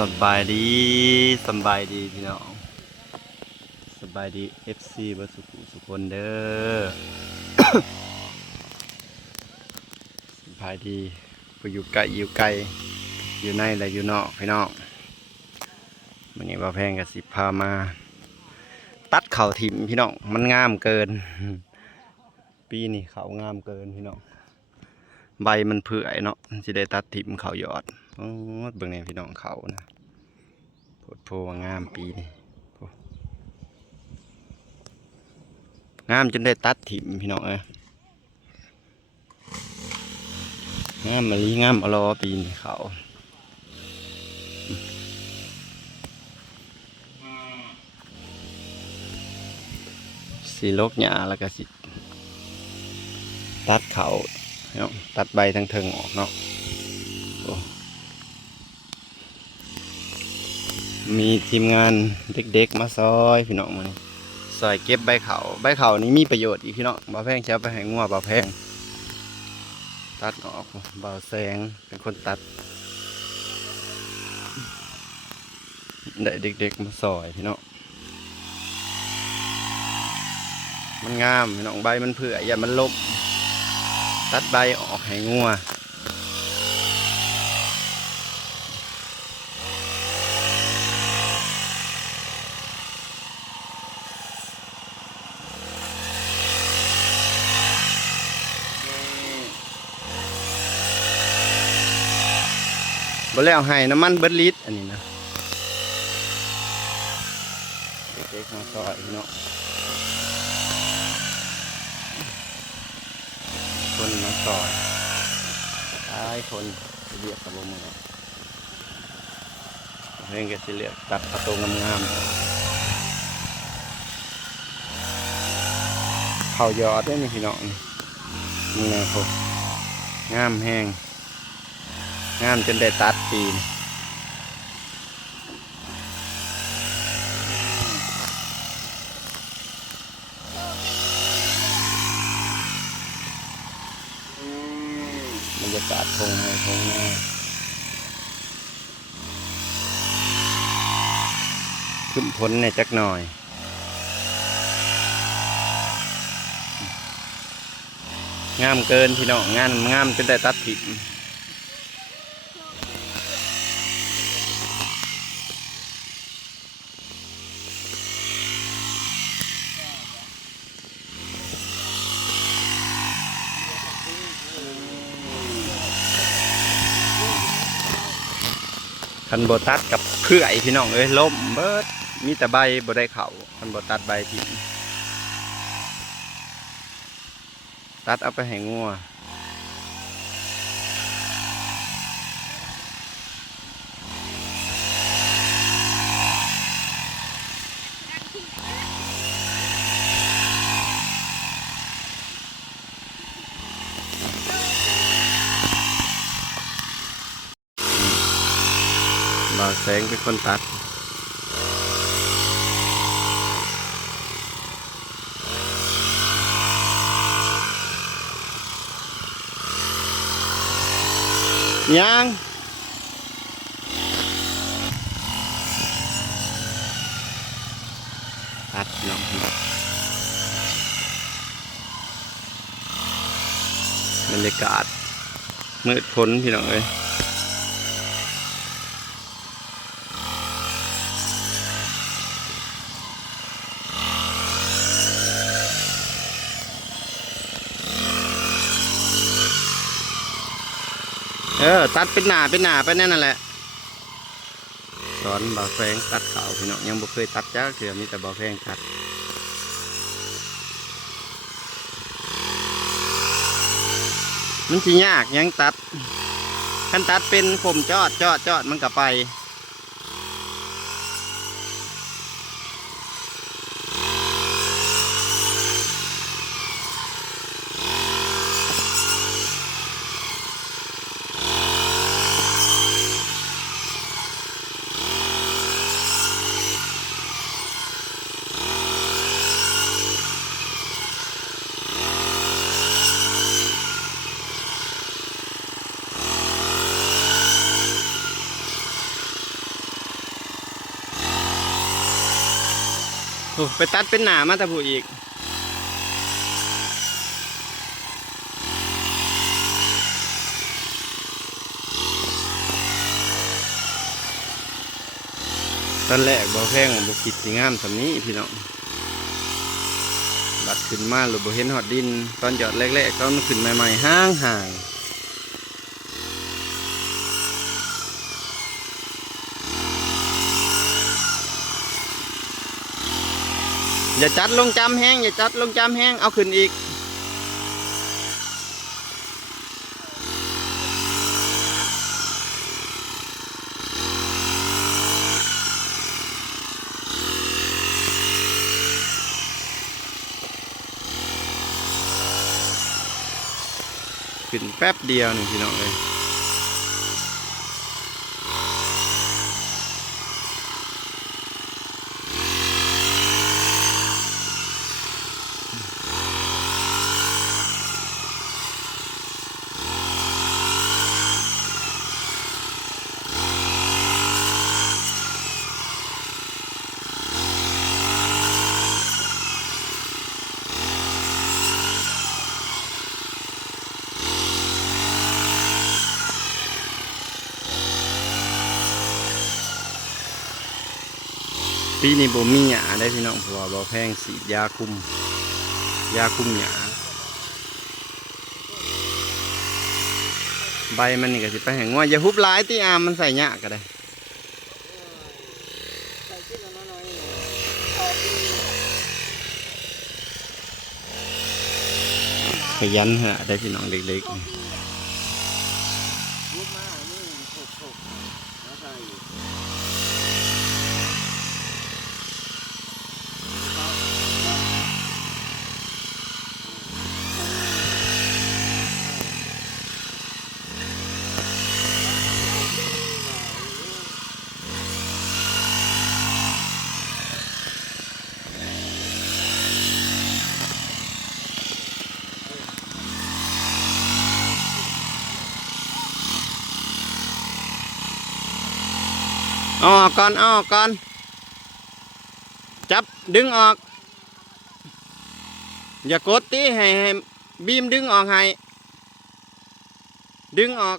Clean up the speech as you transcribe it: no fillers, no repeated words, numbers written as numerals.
สบายดีสบายดีพี่น้องสบายดี FC บัสุขุสุคนเด้อ สบายดีผู้อยู่ไกลอยู่ไกลอยู่ในและอยู่นอกพี่น้องวันนี้บ่าวแพงกับสิพามาตัดเข่าถิ่มพี่น้องมันงามเกิน ปีนี้เขางามเกินพี่น้องใบมันเปื่อยเนาะจะได้ตัดถิ่มเขายอดโอ้เบิ่งในพี่น้องเขานะโพดโพว่างามปีนี้งามจนได้ตัดถิ่มพี่น้องงามมะลิงามอลอปีนี้เขาสีลกหญ้าแล้วก็สิตัดเขาเนาะตัดใบทั้งเทิงออกเนาะมีทีมงานเด็กๆมาซอยพี่น้องมาซอยเก็บใบเขานี้มีประโยชน์อีกพี่น้องบ่าวแพงจะเอาไปให้งัวบ่าวแพงตัดออกบ่าวแสงเป็นคนตัดได้เด็กๆมาซอยพี่น้องมันงามพี่น้องใบมันเผื่ออย่ามันล้มตัดใบออกให้งัวบ่แล้วให้น้ำมันเบิดลิตรอันนี้นะเด็กๆมาซอยพี่น้องคนมาซอยหลายคนเรียกกับมือเพื่อนก็จะเรียกตัดประตูงามๆเขายอดได้ไหมพี่น้องนี่นะพวกงามแห้งงามจนได้ตัดปีนบรรยากาศทงในทงหน้าขึ้นพ้นในจักหน่อยงามเกินพี่น้องงามจนได้ตัดผิดคันโบตัดกับเพื่อพี่น้องล้มเบิดมีแต่ใบโบได้เข่าคันโบตัดใบผิดตัดเอาไปให้งัวบ่าวแสงเป็นคนตัดยังตัดเนาะบรรยากาศมืดพ้นพี่น้องตัดเป็นหนาไปนั่นแหละสอนบ่าวแพงตัดเขาพี่น้องยังบ่เคยตัดจ้าเสือมีแต่บ่าวแพงตัดมันสิยากยังตัดขั้นตัดเป็นคมจอดมันก็ไป โอ้ไปตัดเป็นหนามาแต่ผู้อีกตอนแรกบ่แพงบ่คิดสิงามสำนี้พี่น้องบัดขึ้นมาหรือบ่เห็นหอดดินตอนหยอดแรกๆตอนมันขึ้นใหม่ๆห่างๆอย่าจัดลงจำแห้งอย่าจัดลงจำแห้งเอาขึ้นอีกขึ้นแป๊บเดียวนี่พี่น้องเลยปีนี้บ่มีหญ้าได้พี่น้องเพราะว่าบ่แพงสีดยาคุมหญ้าใบมันนี่ก็สิไปแห้งว่าอย่าฮุบหลายที่อามมันใส่หญ้าก็ได้ขยันเหอะได้พี่น้องเล็กๆ ออกก่อนออกก่อนจับดึงออกอย่ากดตีให้บีมดึงออกให้ดึงออก